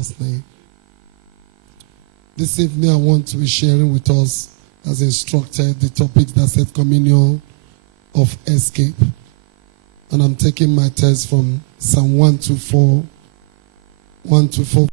Jesus' name. This evening I want to be sharing with us, as instructed, the topic that said communion of escape. And I'm taking my text from Psalm 124. 124.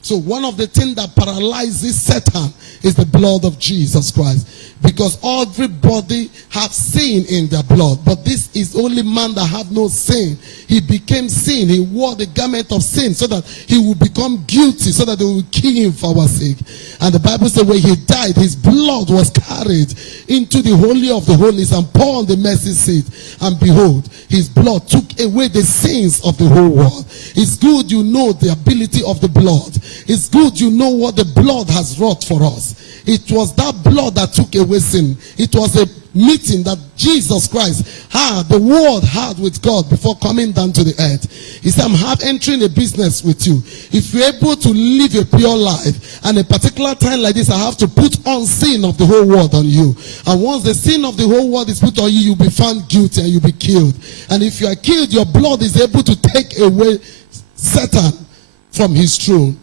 So one of the things that paralyzes Satan is the blood of Jesus Christ. Because everybody have sin in their blood. But this is only man that have no sin. He became sin. He wore the garment of sin so that he will become guilty, so that they will kill him for our sake. And the Bible says when he died, his blood was carried into the Holy of the Holies and poured on the mercy seat. And behold, his blood took away the sins of the whole world. It's good you know the ability of the blood. It's good you know what the blood has wrought for us. It was that blood that took away sin. It was a meeting that Jesus Christ had, the world had with God before coming down to the earth. He said, I'm entering a business with you. If you're able to live a pure life, and a particular time like this, I have to put on sin of the whole world on you. And once the sin of the whole world is put on you, you'll be found guilty and you'll be killed. And if you are killed, your blood is able to take away Satan from his throne.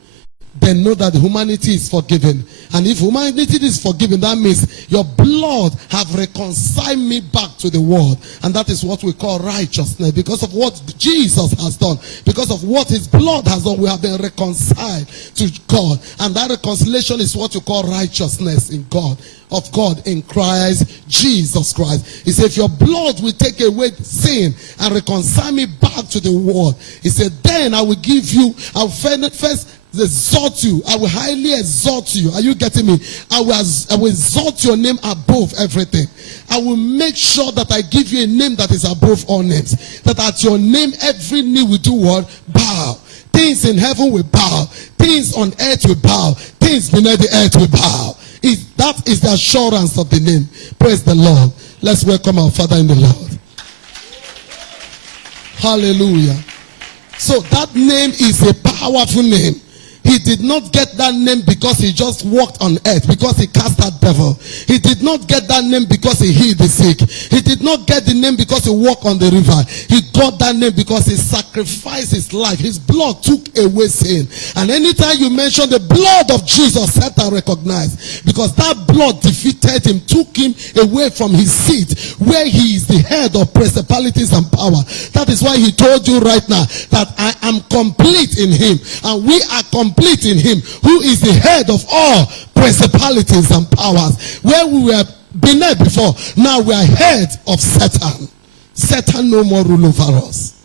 Then know that humanity is forgiven. And if humanity is forgiven, that means your blood have reconciled me back to the world. And that is what we call righteousness. Because of what Jesus has done, because of what his blood has done, we have been reconciled to God. And that reconciliation is what you call righteousness in God, of God in Christ Jesus Christ. He said, if your blood will take away sin and reconcile me back to the world, he said, then I will give you, I'll first exalt you. I will highly exalt you. Are you getting me? I will exalt your name above everything. I will make sure that I give you a name that is above all names. That at your name every knee will do what? Bow. Things in heaven will bow. Things on earth will bow. Things beneath the earth will bow. That is the assurance of the name. Praise the Lord. Let's welcome our Father in the Lord. Hallelujah. So that name is a powerful name. He did not get that name because he just walked on earth, because he cast that devil. He did not get that name because he healed the sick. He did not get the name because he walked on the river. He got that name because he sacrificed his life. His blood took away sin. And anytime you mention the blood of Jesus, Satan recognized, because that blood defeated him, took him away from his seat, where he is the head of principalities and power. That is why he told you right now that I am complete in him, and we are complete in him, who is the head of all principalities and powers. Where we were beneath before, now we are head of Satan. Satan no more rule over us.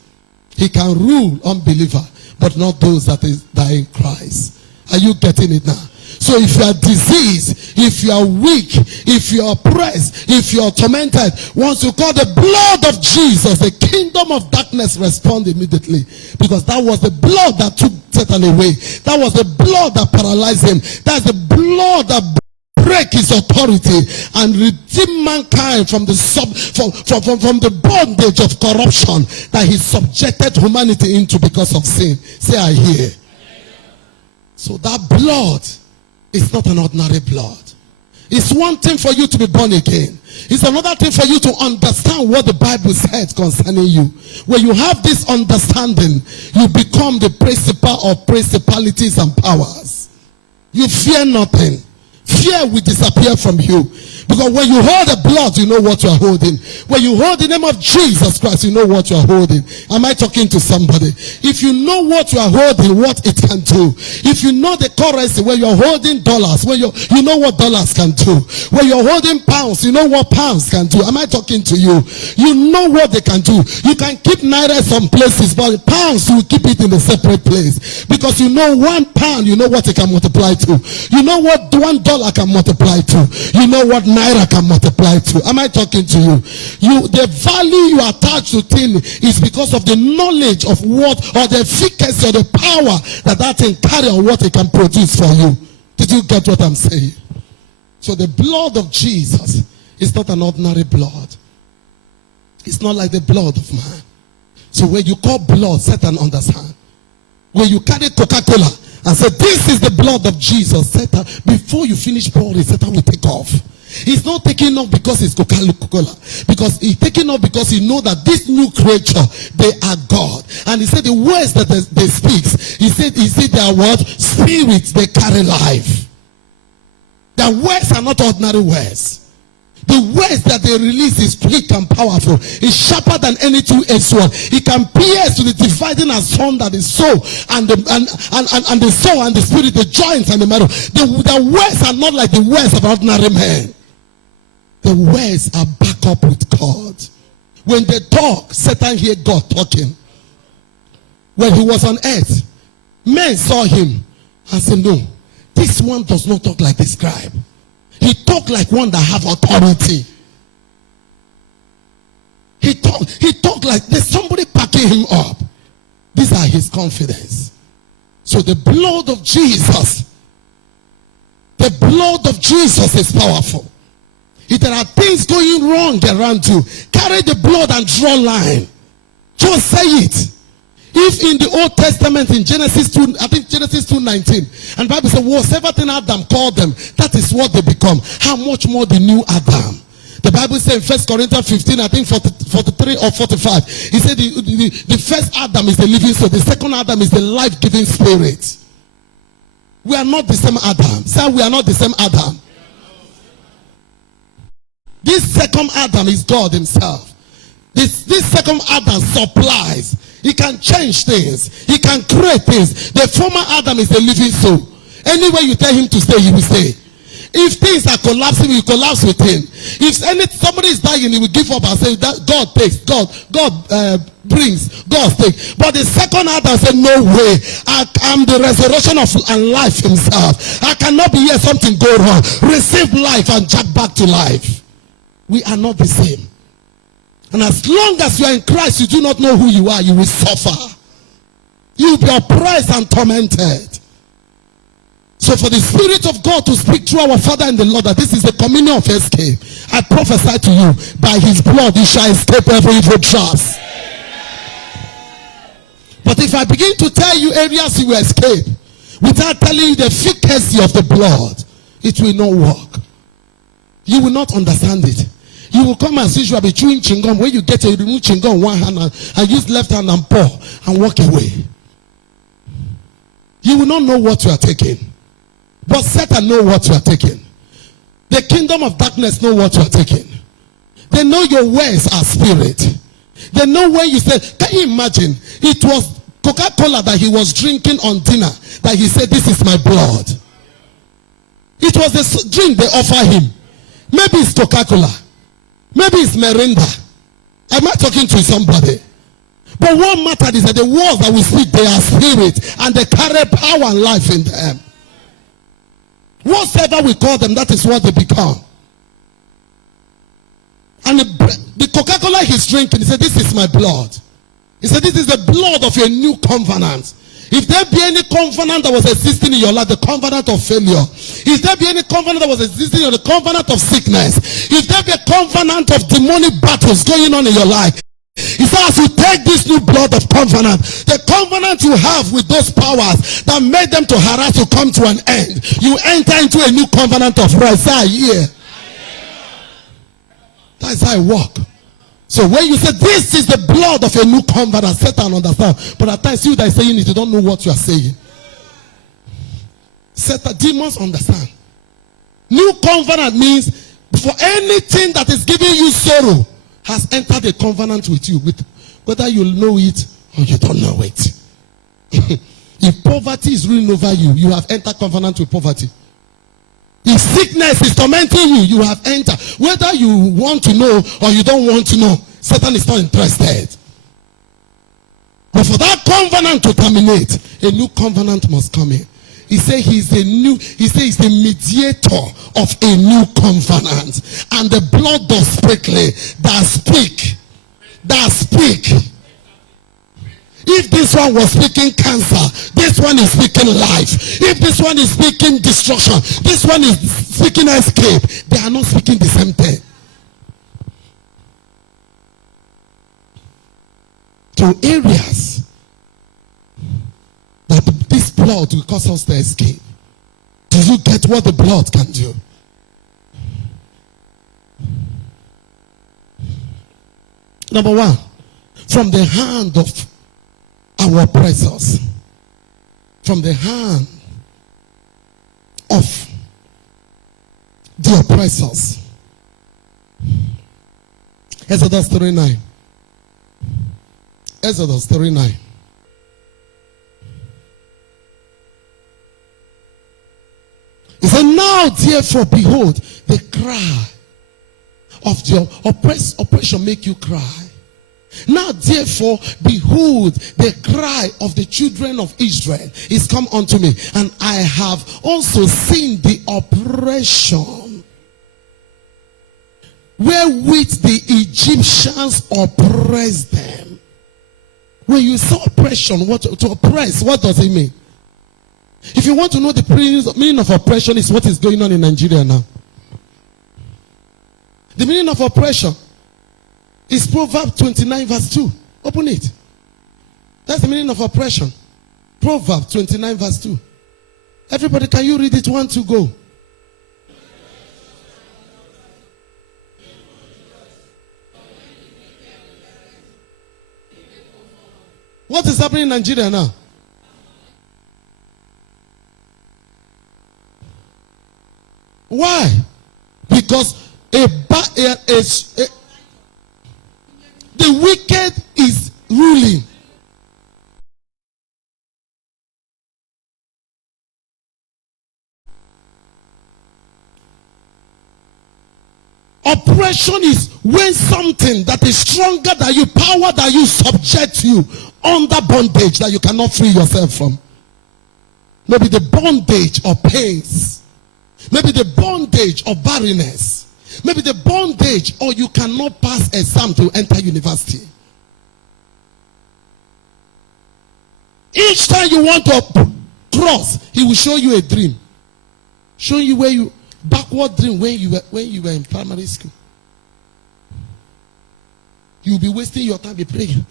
He can rule unbeliever, but not those that are in Christ. Are you getting it now? So if you are diseased, if you are weak, if you are oppressed, if you are tormented, once you call the blood of Jesus, the kingdom of darkness respond immediately. Because that was the blood that took Satan away. That was the blood that paralyzed him. That's the blood that break his authority and redeem mankind from the from the bondage of corruption that he subjected humanity into because of sin. Say, I hear. So that blood is not an ordinary blood. It's one thing for you to be born again. It's another thing for you to understand what the Bible says concerning you. When you have this understanding, you become the principal of principalities and powers. You fear nothing. Fear will disappear from you. Because when you hold the blood, you know what you are holding. When you hold the name of Jesus Christ, you know what you are holding. Am I talking to somebody? If you know what you are holding, what it can do. If you know the currency, when you are holding dollars, when you know what dollars can do. When you are holding pounds, you know what pounds can do. Am I talking to you? You know what they can do. You can keep naira some places, but pounds, you will keep it in a separate place. Because you know 1 pound, you know what it can multiply to. You know what $1 can multiply to. You know what naira can multiply to. Am I talking to you? The value you attach to thing is because of the knowledge of what, or the efficacy or the power that thing carry, or what it can produce for you. Did you get what I'm saying? So the blood of Jesus is not an ordinary blood. It's not like the blood of man. So when you call blood, Satan understand. When you carry Coca-Cola and say, this is the blood of Jesus, Satan, before you finish pouring, Satan will take off. He's not taking off because it's Coca-Cola. Because he's taking off because he knows that this new creature, they are God. And he said the words that they speak, he said they are what? Spirits, they carry life. Their words are not ordinary words. The words that they release is quick and powerful. It's sharper than any two-edged sword. It can pierce to the dividing asunder the soul and the soul and the spirit, the joints and the marrow. The words are not like the words of ordinary men. The words are backed up with God. When they talk, Satan heard God talking. When he was on earth, men saw him and said, no, this one does not talk like the scribe. He talked like one that have authority. He talked like there's somebody backing him up. These are his confidence. So the blood of Jesus is powerful. If there are things going wrong around you, carry the blood and draw line. Just say it. If in the Old Testament in Genesis 2, I think Genesis 2:19, and the Bible says, whatever thing Adam called them, that is what they become. How much more the new Adam? The Bible says in 1 Corinthians 15, I think 43 or 45, he said the first Adam is the living soul, the second Adam is the life-giving spirit. We are not the same Adam. Sir, we are not the same Adam. This second Adam is God himself. This second Adam supplies. He can change things. He can create things. The former Adam is a living soul. Anywhere you tell him to stay, he will stay. If things are collapsing, he will collapse with him. If somebody is dying, he will give up and say that God takes, God brings, God takes. But the second Adam said, no way. I am the resurrection of and life himself. I cannot be here, something go wrong. Receive life and jack back to life. We are not the same. And as long as you are in Christ, you do not know who you are, you will suffer. You will be oppressed and tormented. So for the Spirit of God to speak through our Father and the Lord, that this is the communion of escape, I prophesy to you, by his blood you shall escape every evil traps. But if I begin to tell you areas you will escape, without telling you the efficacy of the blood, it will not work. You will not understand it. You will come as usual, be chewing chewing-gum. When you get a remove chewing-gum in one hand and use left hand and pour and walk away. You will not know what you are taking. But Satan knows what you are taking. The kingdom of darkness know what you are taking. They know your words are spirit. They know when you say, can you imagine? It was Coca-Cola that he was drinking on dinner that he said, this is my blood. It was the drink they offer him. Maybe it's Coca-Cola. Maybe it's Mirinda. Am I talking to somebody? But what matters is that the words that we speak, they are spirit and they carry power and life in them. Whatever we call them, that is what they become. And the Coca-Cola he's drinking, he said, this is my blood. He said, this is the blood of a new covenant. If there be any covenant that was existing in your life, the covenant of failure. If there be any covenant that was existing in the covenant of sickness. If there be a covenant of demonic battles going on in your life. He said, as you take this new blood of covenant, the covenant you have with those powers that made them to harass you come to an end. You enter into a new covenant of rest. That's how I walk. So when you say this is the blood of a new covenant, Satan understand. But at times you that are saying it, you don't know what you are saying. Satan, demons understand. New covenant means for anything that is giving you sorrow has entered a covenant with you, with whether you know it or you don't know it. If poverty is ruling over you, you have entered covenant with poverty. If sickness is tormenting you, you have entered. Whether you want to know or you don't want to know, Satan is not interested. But for that covenant to terminate, a new covenant must come in. He said he's the mediator of a new covenant. And the blood does speak. If this one was speaking cancer, this one is speaking life. If this one is speaking destruction, this one is speaking escape. They are not speaking the same thing. To areas that this blood will cause us to escape. Do you get what the blood can do? Number one, from the hand of our oppressors. From the hand of the oppressors. Exodus 39. Exodus 39. He said, now therefore, behold, the cry of your oppression make you cry. Now therefore, behold, the cry of the children of Israel is come unto me, and I have also seen the oppression wherewith the Egyptians oppressed them. When you say oppression, to oppress, what does it mean? If you want to know the meaning of oppression, is what is going on in Nigeria now. The meaning of oppression is Proverbs 29 verse 2. Open it. That's the meaning of oppression. Proverbs 29 verse 2. Everybody, can you read it? 1, 2, go. What is happening in Nigeria now? Why? Because the wicked is ruling. Oppression is when something that is stronger than you, power that you, subject you under bondage that you cannot free yourself from. Maybe the bondage of pains. Maybe the bondage of barrenness. Maybe the bondage, or you cannot pass exam to enter university. Each time you want to cross, he will show you a dream. Show you where you, backward dream when you were in primary school. You'll be wasting your time, be praying.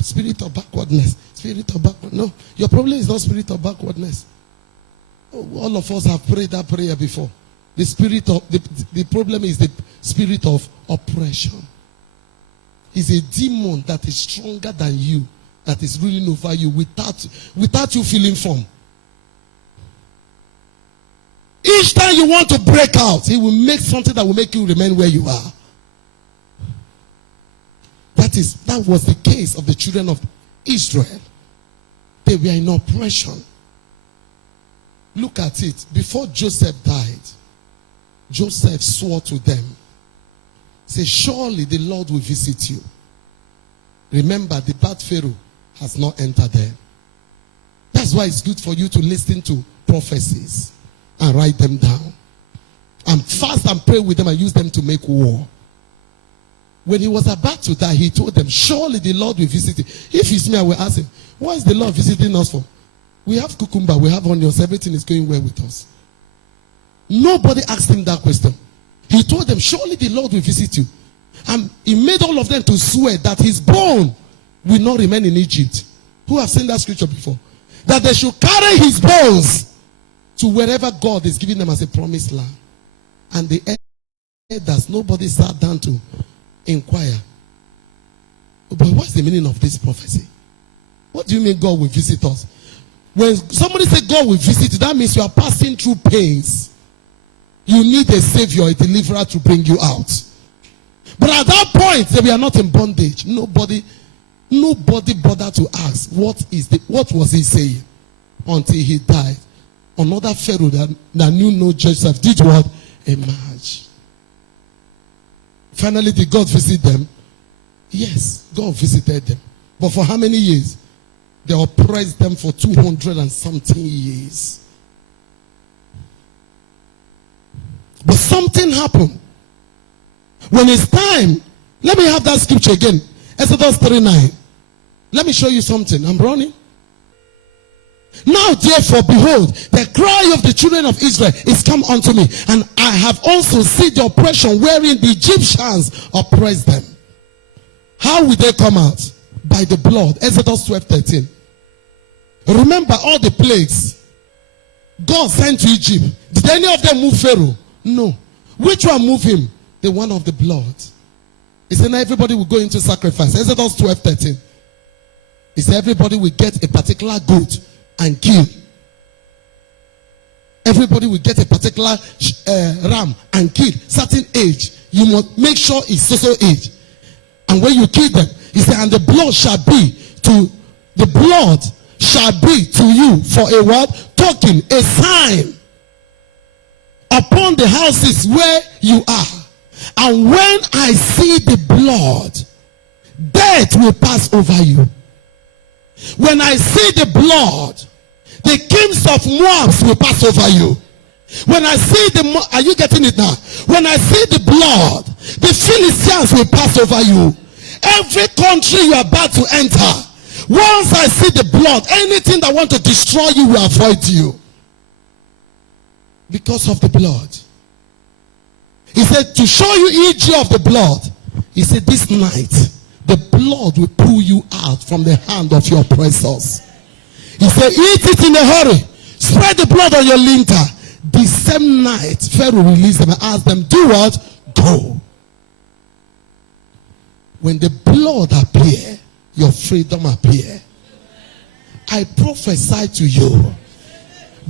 Spirit of backwardness. Spirit of backwardness. No, your problem is not spirit of backwardness. All of us have prayed that prayer before. The spirit of the problem is the spirit of oppression. It's a demon that is stronger than you, that is ruling over you without you feeling form. Each time you want to break out, he will make something that will make you remain where you are. That was the case of the children of Israel. They were in oppression. Look at it. Before Joseph died, Joseph swore to them. Say, surely the Lord will visit you. Remember, the bad Pharaoh has not entered there. That's why it's good for you to listen to prophecies and write them down. And fast and pray with them and use them to make war. When he was about to die, he told them, surely the Lord will visit you. If it's me, I will ask him, what is the Lord visiting us for? We have cucumber, we have onions, everything is going well with us. Nobody asked him that question. He told them, surely the Lord will visit you. And he made all of them to swear that his bone will not remain in Egypt. Who have seen that scripture before? That they should carry his bones to wherever God is giving them as a promised land. And the elders, nobody sat down to inquire. But what's the meaning of this prophecy? What do you mean God will visit us? When somebody says God will visit you, that means you are passing through pains. You need a savior, a deliverer to bring you out. But at that point, they were not in bondage. Nobody bothered to ask what was he saying until he died. Another Pharaoh that knew no Joseph did what? Emerge. Finally, did God visit them? Yes, God visited them. But for how many years? They oppressed them for 200 and something years. But something happened. When it's time, let me have that scripture again. Exodus 39. Let me show you something. I'm running. Now therefore, behold, the cry of the children of Israel is come unto me, and I have also seen the oppression wherein the Egyptians oppressed them. How will they come out? By the blood. Exodus 12:13. Remember all the plagues God sent to Egypt. Did any of them move Pharaoh? No. Which one moved him? The one of the blood. He said, now everybody will go into sacrifice. Exodus 12:13. He said, everybody will get a particular goat and kill. Everybody will get a particular ram and kill. Certain age. You must make sure it's so age. And when you kill them, he said, and the blood shall be to you for a what? Token, a sign upon the houses where you are. And when I see the blood, death will pass over you. When I see the blood, the kings of Moab will pass over you. When I see are you getting it now? When I see the blood, the Philistines will pass over you. Every country you are about to enter, once I see the blood, anything that want to destroy you will avoid you. Because of the blood. He said, to show you E.G. of the blood, he said, this night, the blood will pull you out from the hand of your oppressors. He said, eat it in a hurry. Spread the blood on your lintel. The same night, Pharaoh released them and asked them, do what? Go. When the blood appear, your freedom appear. I prophesy to you,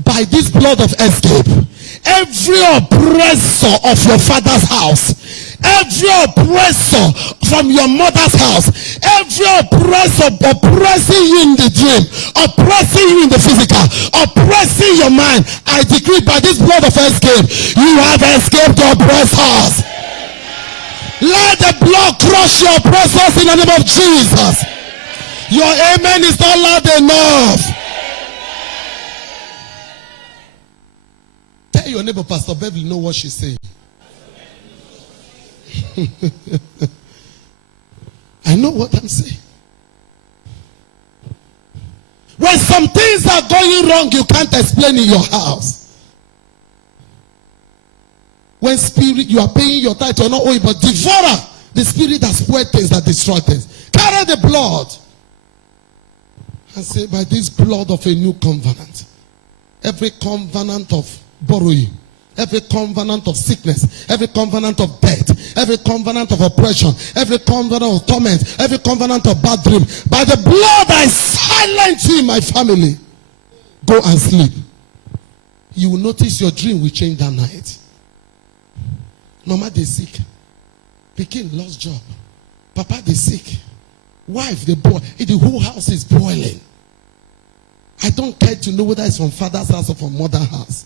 by this blood of escape, every oppressor of your father's house, every oppressor from your mother's house, every oppressor oppressing you in the dream, oppressing you in the physical, oppressing your mind, I decree by this blood of escape, you have escaped oppressors. Let the blood crush your oppressors in the name of Jesus. Your amen is not loud enough. Tell your neighbor, Pastor Beverly know what she's saying. I know what I'm saying. When some things are going wrong, you can't explain in your house. When spirit, you are paying your tithe or not owing, but devourer, the spirit that spoils things, that destroys things. Carry the blood. And say, by this blood of a new covenant, every covenant of borrowing, every covenant of sickness, every covenant of death, every covenant of oppression, every covenant of torment, every covenant of bad dream, by the blood I silence you in my family. Go and sleep. You will notice your dream will change that night. Mama, they sick. Pikin lost job. Papa, they sick. Wife, they boil. The whole house is boiling. I don't care to know whether it's from father's house or from mother's house.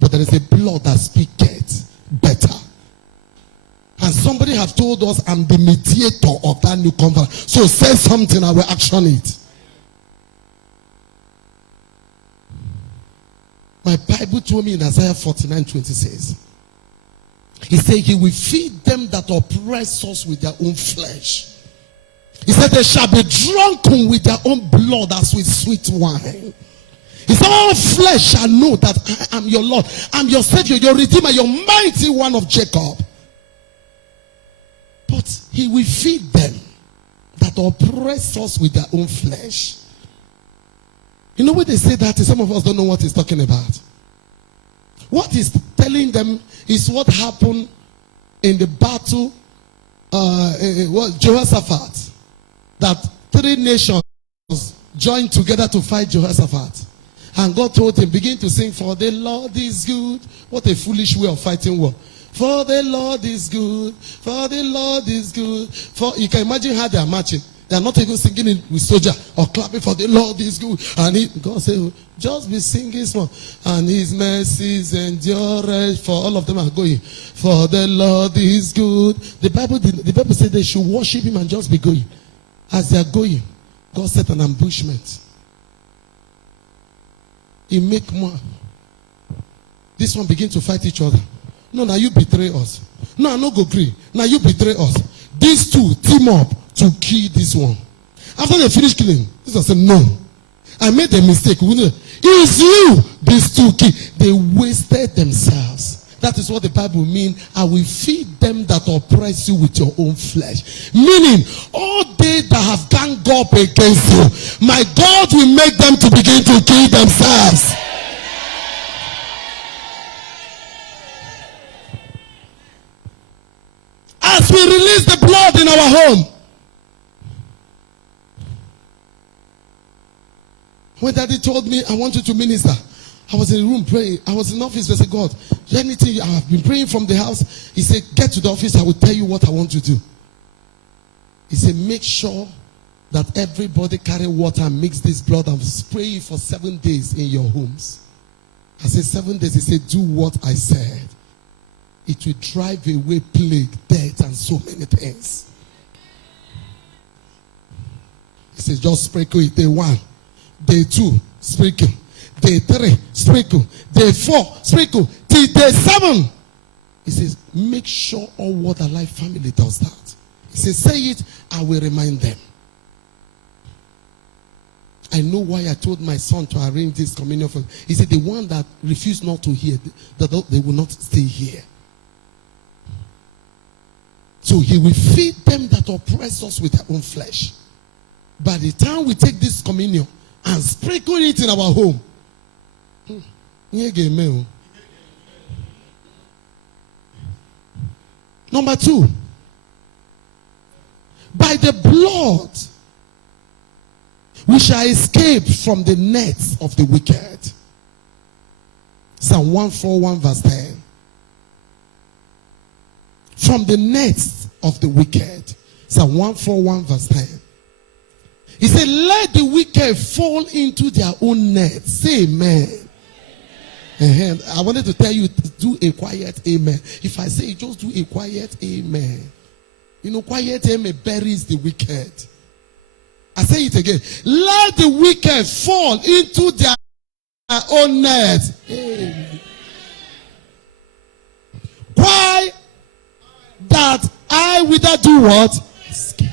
But there is a blood that speaketh better. And somebody have told us, I'm the mediator of that new covenant. So say something, I will action it. My Bible told me in Isaiah 49:20 says, he said, he will feed them that oppress us with their own flesh. He said, they shall be drunken with their own blood as with sweet wine. He said, all flesh shall know that I am your Lord. I'm your Savior, your Redeemer, your mighty one of Jacob. But he will feed them that oppress us with their own flesh. You know when they say that, some of us don't know what he's talking about. What he's telling them is what happened in the battle, Jehoshaphat. That 3 nations joined together to fight Jehoshaphat. And God told him, begin to sing, for the Lord is good. What a foolish way of fighting war. For the Lord is good. For the Lord is good. For you can imagine how they are marching. They are not even singing it with soldier or clapping, for the Lord is good. And God said, just be singing small. And his mercies endure. For all of them are going. For the Lord is good. The Bible said they should worship him and just be going. As they are going, God set an ambushment. He make more. This one begin to fight each other. No, now you betray us. No, I no go agree. Now you betray us. These two team up to kill this one. After they finish killing, this one said, no. I made a mistake. It's you, these two kill. They wasted themselves. That is what the Bible means. I will feed them that oppress you with your own flesh. Meaning, all they that have ganged up against you, my God will make them to begin to kill themselves. As As we release the blood in our home. When Daddy told me, I want you to minister, I was in the room praying. I was in the office. I said, God, anything I have been praying from the house. He said, get to the office. I will tell you what I want to do. He said, make sure that everybody carry water and mix this blood and spray it for 7 days in your homes. I said, 7 days. He said, do what I said. It will drive away plague, death, and so many things. He said, just sprinkle it. Day 1, day 2, sprinkle. Day 3, sprinkle. Day 4, sprinkle. Till day 7. He says, make sure all Water Life family does that. He says, say it, I will remind them. I know why I told my son to arrange this communion for. He said, the one that refused not to hear, they will not stay here. So he will feed them that oppress us with their own flesh. By the time we take this communion and sprinkle it in our home, number 2, by the blood we shall escape from the nets of the wicked. Psalm 141 verse 10. From the nets of the wicked. Psalm 141 verse 10. He said, let the wicked fall into their own nets. Say amen. Amen. I wanted to tell you to do a quiet amen. If I say just do a quiet amen. You know, quiet amen buries the wicked. I say it again. Let the wicked fall into their own nets. Amen. Why? That I without do what? Escape.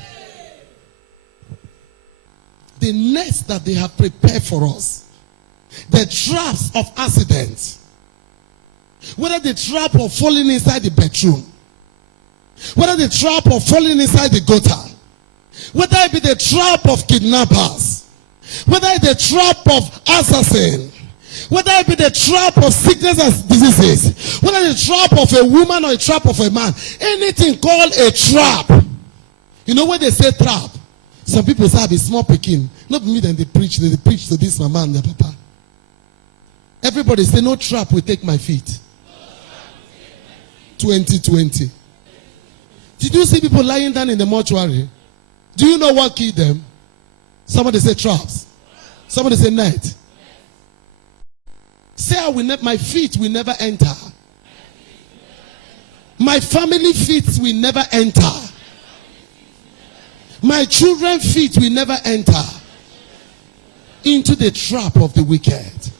The nets that they have prepared for us, the traps of accidents, whether the trap of falling inside the bedroom, whether the trap of falling inside the gutter, whether it be the trap of kidnappers, whether it be the trap of assassin, whether it be the trap of sickness and diseases, whether the trap of a woman or a trap of a man, anything called a trap. You know when they say trap, some people say, I be small picking. Not me, then they preach to this mama and their papa. Everybody say, no trap will take my feet. 2020. Did you see people lying down in the mortuary? Do you know what killed them? Somebody say traps. Somebody say net. Say, my feet will never enter. My family feet will never enter. My children's feet will never enter into the trap of the wicked.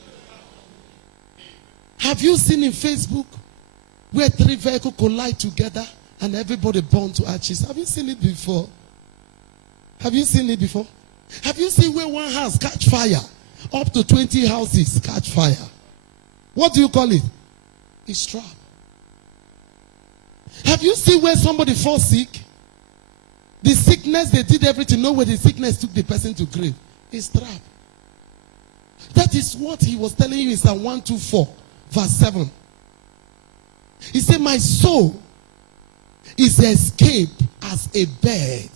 Have you seen in Facebook where 3 vehicles collide together and everybody burned to ashes? Have you seen it before? Have you seen it before? Have you seen where one house catch fire? Up to 20 houses catch fire. What do you call it? It's trap. Have you seen where somebody falls sick? The sickness, they did everything. No way the sickness took the person to grave. It's trap. That is what he was telling you in Psalm 124, verse 7. He said, my soul is escaped as a bird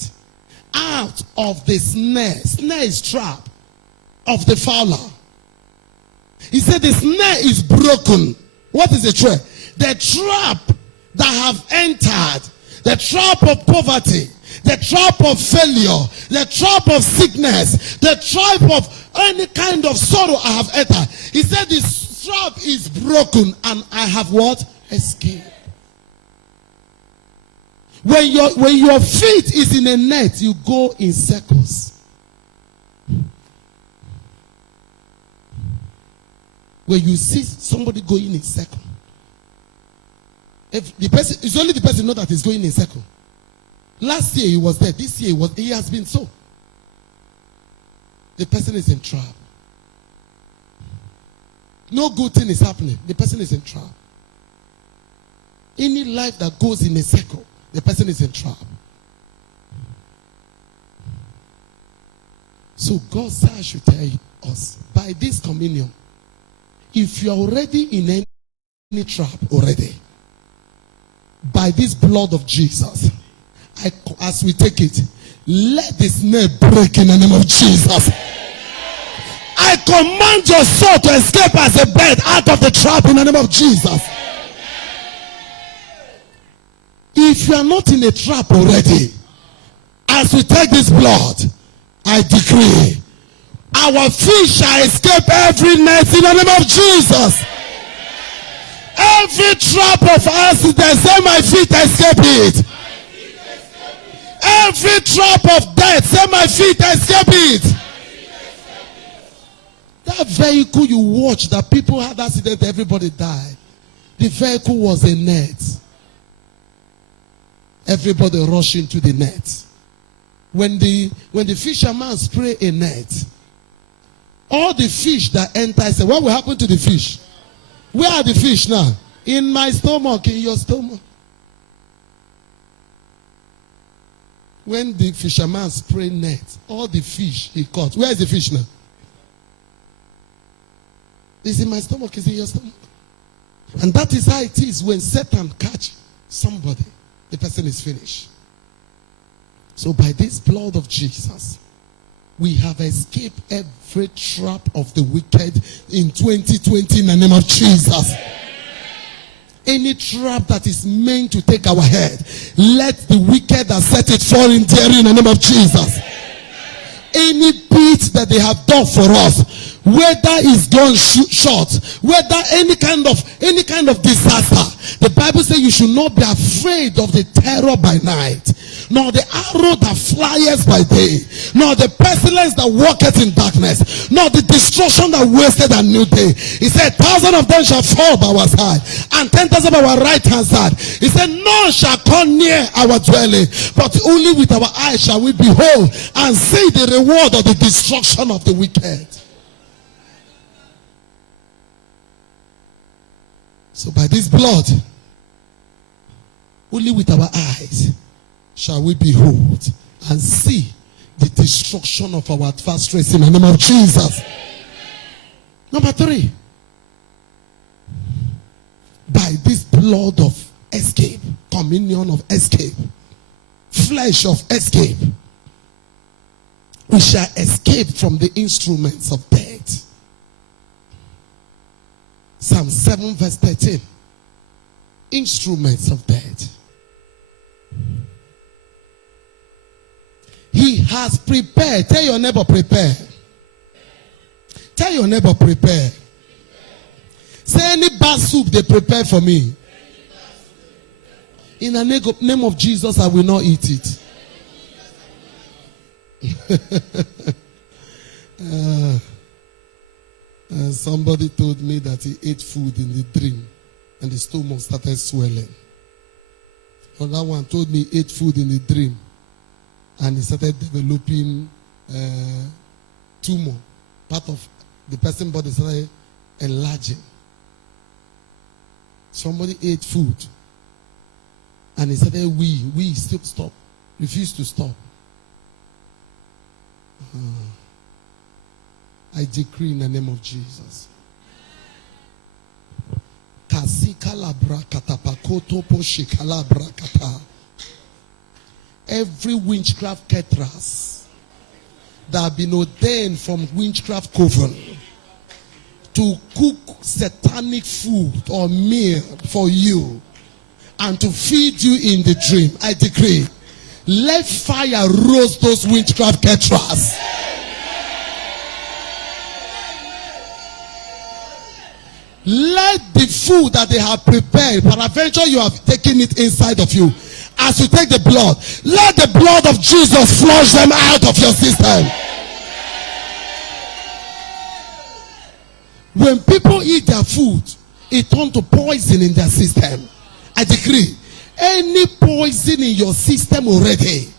out of the snare. Snare is trap of the fowler. He said the snare is broken. What is the trap? The trap that have entered. The trap of poverty. The trap of failure. The trap of sickness. The trap of any kind of sorrow I have entered. He said this trap is broken and I have what? Escaped. When your feet is in a net, you go in circles. When you see somebody going in circle, if the person, it's only the person know that he's going in circle. Last year he was there. This year he has been so. The person is in trap. No good thing is happening. The person is in trap. Any life that goes in a circle, the person is in trap. So God said I should tell us, by this communion, if you are already in any trap already, by this blood of Jesus, as we take it, let the snare break in the name of Jesus. I command your soul to escape as a bird out of the trap in the name of Jesus. If you are not in a trap already, as we take this blood, I decree, our feet shall escape every net in the name of Jesus. Every trap of accident, say my feet escape it. Every trap of death, say my feet escape it. That vehicle you watch that people had accident, everybody died. The vehicle was a net. Everybody rushed into the net. When the fisherman spray a net, all the fish that enter, I said, what will happen to the fish? Where are the fish now? In my stomach, in your stomach. When the fisherman spray net, all the fish he caught. Where is the fish now? It's in my stomach, it's in your stomach. And that is how it is when Satan catch somebody. The person is finished. So by this blood of Jesus, we have escaped every trap of the wicked in 2020 in the name of Jesus. Any trap that is meant to take our head, let the wicked that set it fall in there in the name of Jesus. Any pit that they have dug for us, whether it's gone short, whether any kind of disaster, the Bible says you should not be afraid of the terror by night, nor the arrow that flies by day, nor the pestilence that walketh in darkness, nor the destruction that wasted a new day. He said, 1,000 of them shall fall by our side, and 10,000 by our right hand side. He said, none shall come near our dwelling, but only with our eyes shall we behold and see the reward of the destruction of the wicked. So by this blood, only with our eyes shall we behold and see the destruction of our adversaries in the name of Jesus. Number 3, by this blood of escape, communion of escape, flesh of escape, we shall escape from the instruments of death. Psalm 7 verse 13. Instruments of death. He has prepared. Tell your neighbor, prepare. Tell your neighbor, prepare. Say, any bad soup they prepare for me, in the name of Jesus, I will not eat it. Somebody told me that he ate food in the dream and the stomach started swelling. Another one told me he ate food in the dream and he started developing tumor. Part of the person's body started enlarging. Somebody ate food and he started we still stop, refused to stop. I decree in the name of Jesus. Every witchcraft caterers that have been ordained from witchcraft coven to cook satanic food or meal for you and to feed you in the dream, I decree, let fire roast those witchcraft caterers. Let the food that they have prepared, peradventure you have taken it inside of you. As you take the blood, let the blood of Jesus flush them out of your system. When people eat their food, it turns to poison in their system. I decree, any poison in your system already,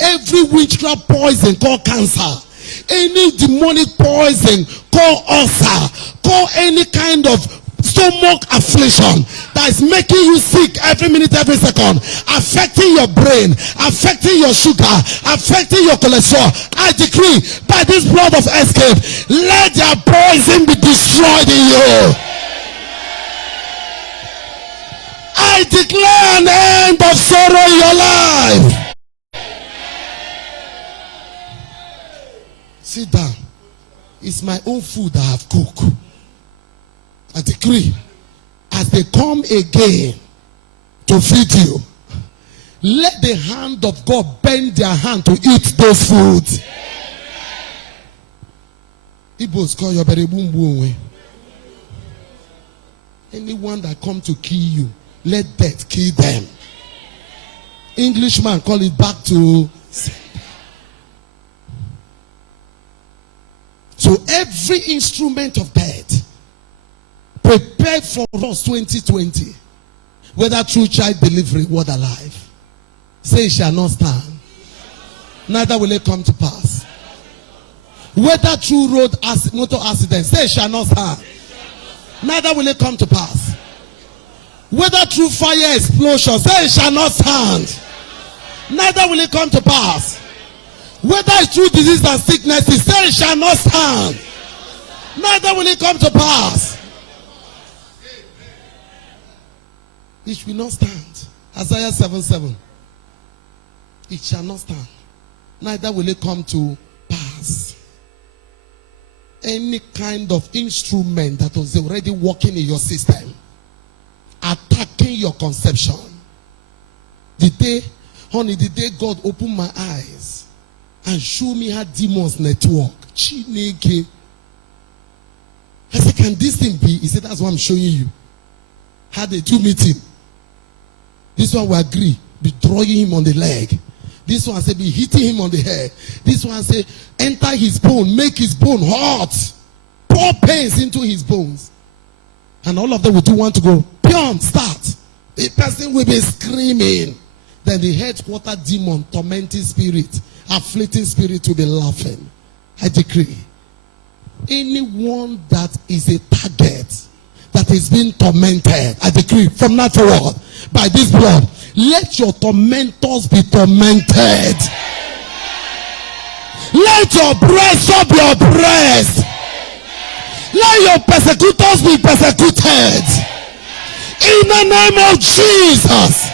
every witchcraft poison called cancer, any demonic poison called ulcer, call any kind of stomach affliction that is making you sick every minute, every second, affecting your brain, affecting your sugar, affecting your cholesterol, I decree, by this blood of escape, let their poison be destroyed in you. I declare an end of sorrow in your life. Sit down. It's my own food I have cooked. I decree, as they come again to feed you, let the hand of God bend their hand to eat those foods. Igbos call your berry boom boom. Anyone that come to kill you, let death kill them. Englishman call it back to. So every instrument of death prepared for us 2020, whether through child delivery, word alive, say it shall not stand, neither will it come to pass. Whether through motor accident, say it shall not stand, neither will it come to pass. Whether through fire explosion, say it shall not stand, neither will it come to pass. Whether it's through disease and sickness, say it shall not stand, neither will it come to pass. It will not stand. Isaiah 7:7. It shall not stand, neither will it come to pass. Any kind of instrument that was already working in your system, attacking your conception. The day God opened my eyes and showed me how demons network. I said, can this thing be? He said, that's what I'm showing you. How they do meeting. This one will agree, be throwing him on the leg. This one say, be hitting him on the head. This one say, enter his bone, make his bone hot. Pour pains into his bones. And all of them will do want to go, pion, start. The person will be screaming. Then the headquarter demon, tormenting spirit, afflicting spirit will be laughing. I decree, anyone that is a target, that is being tormented, I decree, from now forward, by this blood, let your tormentors be tormented. Let your breast up your breast. Let your persecutors be persecuted. In the name of Jesus.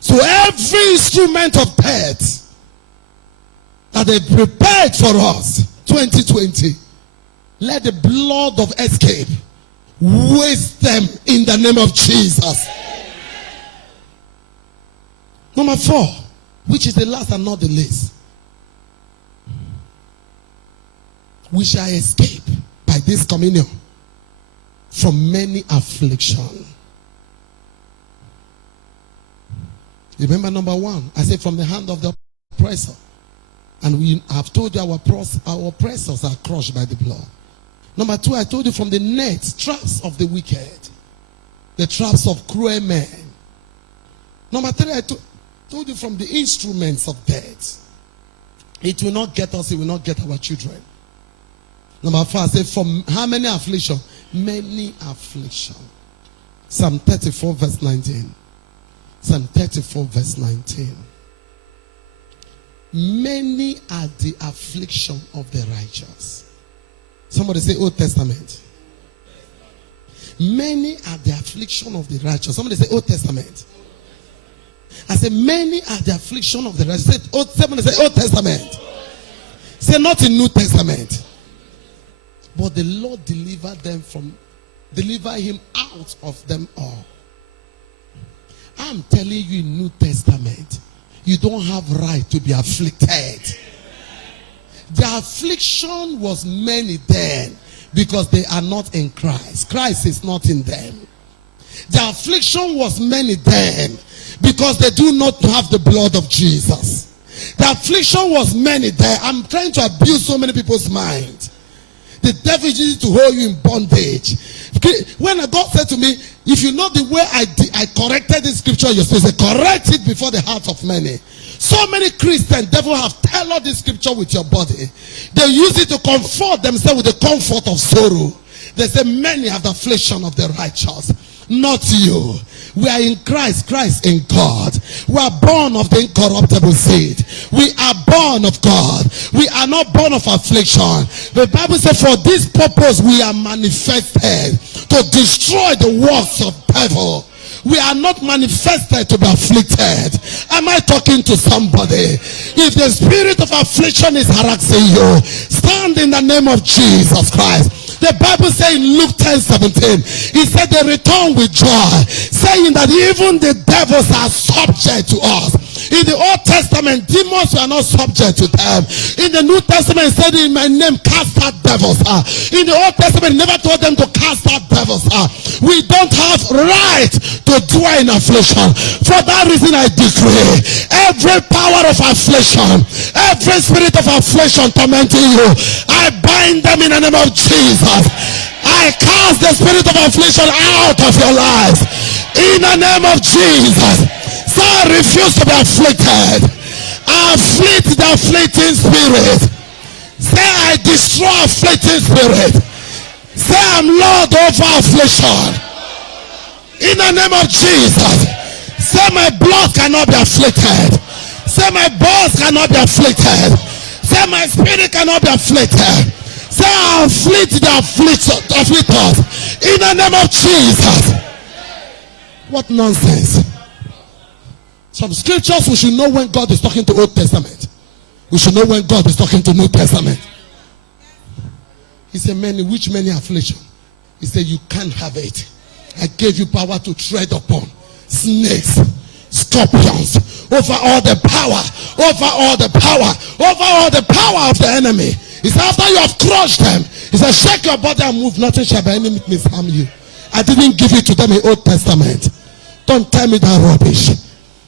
So every instrument of death that they prepared for us, 2020, let the blood of escape waste them in the name of Jesus. Number 4, which is the last and not the least. We shall escape by this communion from many affliction. Remember number 1, I said from the hand of the oppressor. And we have told you our oppressors are crushed by the blood. Number 2, I told you from the nets, traps of the wicked. The traps of cruel men. Number 3, I told you from the instruments of death. It will not get us, it will not get our children. Number 4, I said from how many affliction? Many affliction. Psalm 34 verse 19. Psalm 34 verse 19. Many are the affliction of the righteous. Somebody say Old Testament. Many are the affliction of the righteous. Somebody say Old Testament. I say many are the affliction of the righteous. Somebody say Old Testament. Say not in New Testament. But the Lord deliver him out of them all. I'm telling you in New Testament, you don't have right to be afflicted. The affliction was many then because they are not in Christ. Christ is not in them. The affliction was many then because they do not have the blood of Jesus. The affliction was many there. I'm trying to abuse so many people's mind. The devil uses to hold you in bondage. When God said to me, if you know the way I corrected this scripture, you're supposed to correct it before the heart of many. So many Christians, devil have tailored this scripture with your body. They use it to comfort themselves with the comfort of sorrow. They say many have the affliction of the righteous. Not you. We are in Christ, Christ in God. We are born of the incorruptible seed. We are born of God. We are not born of affliction. The Bible says for this purpose we are manifested to destroy the works of devil. We are not manifested to be afflicted. Am I talking to somebody? If the spirit of affliction is harassing you, stand in the name of Jesus Christ. The Bible says in Luke 10:17, he said they return with joy, saying that even the devils are subject to us. In the Old Testament, demons were not subject to them. In the New Testament, it said, in my name, cast out devils. In the Old Testament, never told them to cast out devils. We don't have right to dwell in affliction. For that reason, I decree, every power of affliction, every spirit of affliction tormenting you, I bind them in the name of Jesus. I cast the spirit of affliction out of your lives in the name of Jesus. So I refuse to be afflicted. I afflict the afflicting spirit. Say I destroy afflicting spirit. Say I'm Lord over affliction. In the name of Jesus. Say my blood cannot be afflicted. Say my bones cannot be afflicted. Say my spirit cannot be afflicted. Say I afflict the afflictors. In the name of Jesus. What nonsense. Some scriptures we should know when God is talking to Old Testament. We should know when God is talking to New Testament. He said, which many affliction. He said, you can't have it. I gave you power to tread upon snakes, scorpions, over all the power of the enemy. He said, after you have crushed them, he said, shake your body and move. Nothing shall by any means harm you. I didn't give it to them in Old Testament. Don't tell me that rubbish.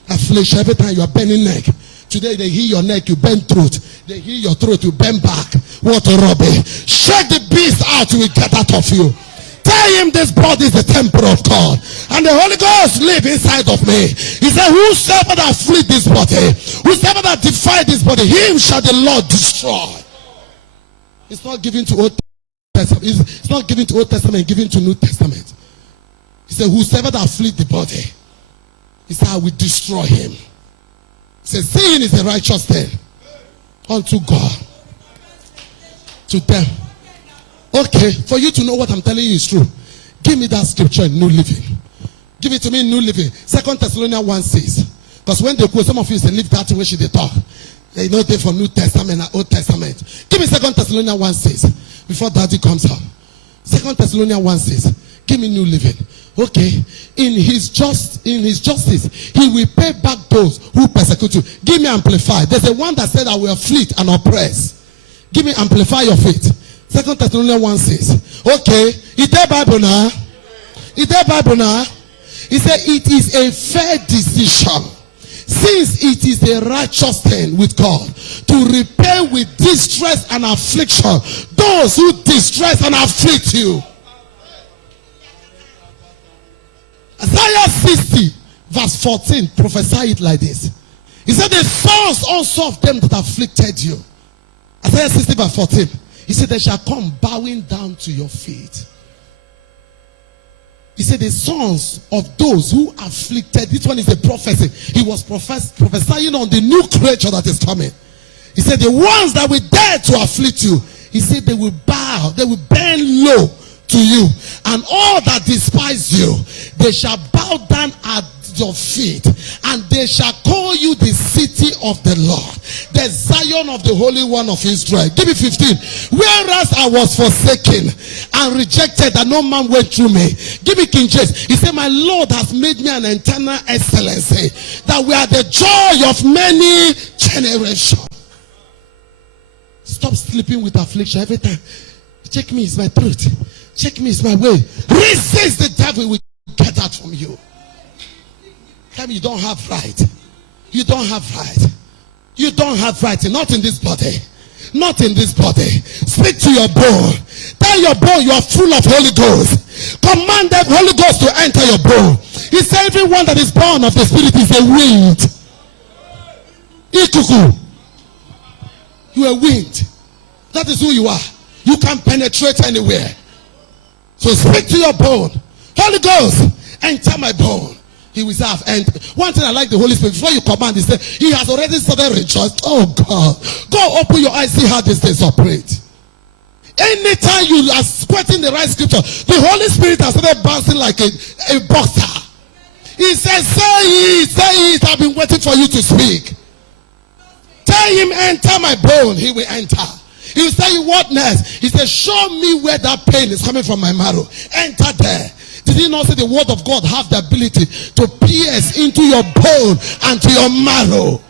Affliction, every time you are bending neck. Today they heal your neck, you bend throat. They heal your throat, you bend back. What a rubbish. Shake the beast out, he will get out of you. Tell him this body is the temple of God. And the Holy Ghost live inside of me. He said, whosoever that afflict this body, whosoever that defy this body, him shall the Lord destroy. It's not given to Old Testament. It's not given to Old Testament, given to New Testament. He said, whosoever that afflict the body, he said, I will destroy him. He said, sin is a righteous thing unto God. To them. Okay, for you to know what I'm telling you is true, give me that scripture in New Living. Give it to me in New Living. 2 Thessalonians 1 says, because when they quote, some of you say, leave that way they talk. They know they from New Testament and Old Testament. Give me 2 Thessalonians 1 says, before daddy comes out. 2 Thessalonians 1 says, give me New Living. Okay, in his justice, he will pay back those who persecute you. Give me Amplify. There's a one that said, I will afflict and oppress. Give me Amplify your faith. 2 Thessalonians 1 says, okay, is there Bible now? Is there Bible now? He said, it is a fair decision, since it is a righteous thing with God, to repay with distress and affliction those who distress and afflict you. Isaiah 60 verse 14 prophesy it like this. He said, the sons also of them that afflicted you. Isaiah 60 verse 14. He said, they shall come bowing down to your feet. He said, the sons of those who afflicted. This one is a prophecy. He was prophesying on the new creature that is coming. He said, the ones that will dare to afflict you, he said, they will bow, they will bend low to you, and all that despise you, they shall bow down at your feet, and they shall call you the city of the Lord, the Zion of the Holy One of Israel. Give me 15. Whereas I was forsaken and rejected, that no man went through me. Give me King James. He said, my Lord has made me an eternal excellency, that we are the joy of many generations. Stop sleeping with affliction every time. Check me, it's my truth. Check me, it's my way. Resist the devil, will get that from you. Tell me you don't have right. You don't have right. You don't have right. Not in this body. Not in this body. Speak to your bone. Tell your bone you are full of Holy Ghost. Command the Holy Ghost to enter your bone. He said everyone that is born of the Spirit is a wind. Ikuku. You are wind. That is who you are. You can penetrate anywhere. So speak to your bone. Holy Ghost, enter my bone. He will say, and one thing I like the Holy Spirit, before you command, he said, he has already started rejoicing. Oh God. Go open your eyes, see how these things operate. Anytime you are quoting the right scripture, the Holy Spirit has started bouncing like a boxer. He says, say it, I've been waiting for you to speak. Tell him, enter my bone, he will enter. He will say, what next? He says, show me where that pain is coming from my marrow. Enter there. Did he not say the word of God have the ability to pierce into your bone and to your marrow?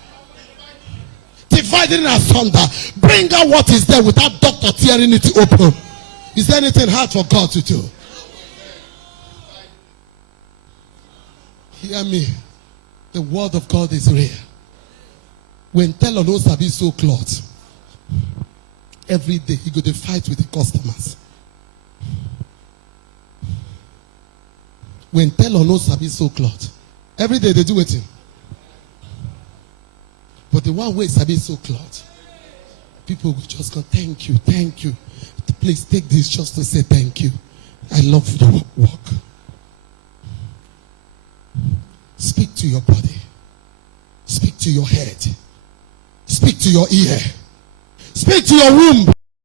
Dividing asunder. Bring out what is there without doctor tearing it open. Is there anything hard for God to do? Hear me. The word of God is real. When tell on those be so cloth, every day he go to fight with the customers. When tell on those be so cloth, every day they do it. But the one way Sabi so cloth, people will just go, thank you. Please take this just to say thank you. I love your work. Speak to your body. Speak to your head. Speak to your ear. Speak to your womb.